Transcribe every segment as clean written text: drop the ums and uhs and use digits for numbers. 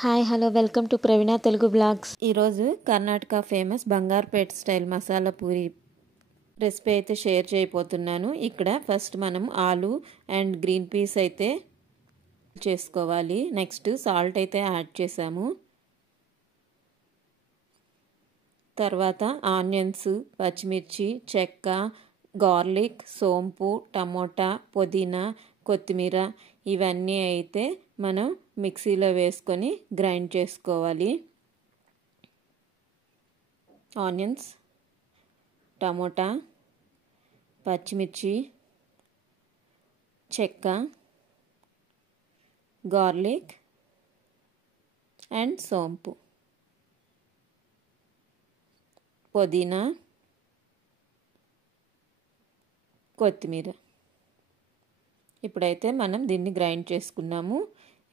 Hi hello welcome to Praveena Telugu blogs. ఈరోజు Karnataka famous Bangarpet style masala puri recipe అయితే share చేయబోతున్నాను. ఇక్కడ ఫస్ట్ మనం ఆలు అండ్ గ్రీన్ పీస్ అయితే చేసుకోవాలి. నెక్స్ట్ సాల్ట్ అయితే యాడ్ చేసాము. తర్వాత ఆనియన్స్, పచ్చిమిర్చి, చెక్క, గార్లిక్, సోంపు, టమోటా, పుదీనా, కొత్తిమీర ఇవన్నీ అయితే మనం మిక్సీలో వేసుకొని గ్రైండ్ చేసుకోవాలి. ఆనియన్స్, టమోటా, పచ్చిమిర్చి, చెక్క, గార్లిక్ అండ్ సోంపు, పుదీనా, కొత్తిమీర. ఇప్పుడైతే మనం దీన్ని గ్రైండ్ చేసుకున్నాము.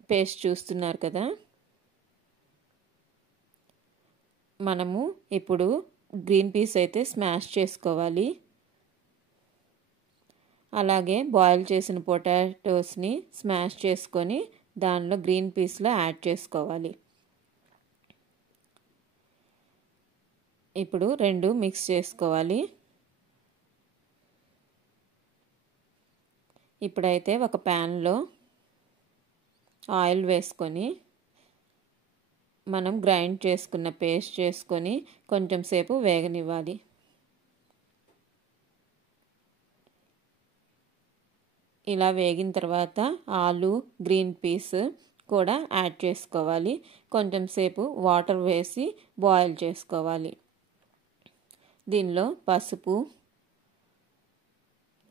పేస్ట్ చూస్తున్నారు కదా. మనము ఇప్పుడు గ్రీన్ పీస్ అయితే స్మాష్ చేసుకోవాలి. అలాగే బాయిల్ చేసిన పొటాటోస్ని స్మాష్ చేసుకొని దానిలో గ్రీన్ పీస్లో యాడ్ చేసుకోవాలి. ఇప్పుడు రెండు మిక్స్ చేసుకోవాలి. ఇప్పుడైతే ఒక ప్యాన్లో ఆయిల్ వేసుకొని మనం గ్రైండ్ చేసుకున్న పేస్ట్ చేసుకొని కొంచెం సేపు వేగనివ్వాలి. ఇలా వేగిన తర్వాత ఆలు, గ్రీన్ పీస్ కూడా యాడ్ చేసుకోవాలి. కొంచెం సేపు వాటర్ వేసి బాయిల్ చేసుకోవాలి. దీనిలో పసుపు,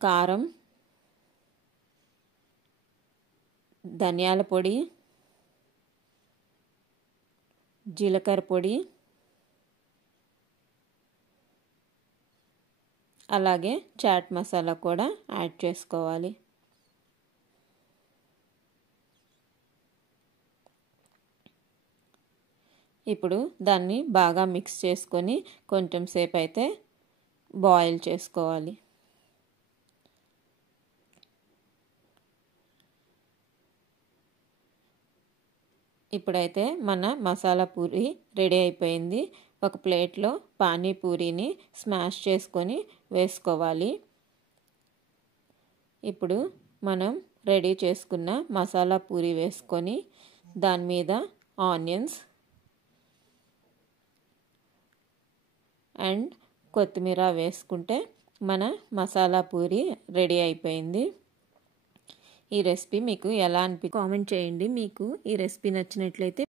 కారం, ధనియాల పొడి, జీలకర్ర పొడి, అలాగే చాట్ మసాలా కూడా యాడ్ చేసుకోవాలి. ఇప్పుడు దాన్ని బాగా మిక్స్ చేసుకొని కొంచెం సేపు అయితే బాయిల్ చేసుకోవాలి. ఇప్పుడైతే మన మసాలా పూరి రెడీ అయిపోయింది. ఒక ప్లేట్లో పానీపూరిని స్మాష్ చేసుకొని వేసుకోవాలి. ఇప్పుడు మనం రెడీ చేసుకున్న మసాలా పూరి వేసుకొని దాని మీద ఆనియన్స్ అండ్ కొత్తిమీర వేసుకుంటే మన మసాలా పూరి రెడీ అయిపోయింది. ఈ రెసిపీ మీకు ఎలా కామెంట్ చేయండి. మీకు ఈ రెసిపీ నచ్చినట్లయితే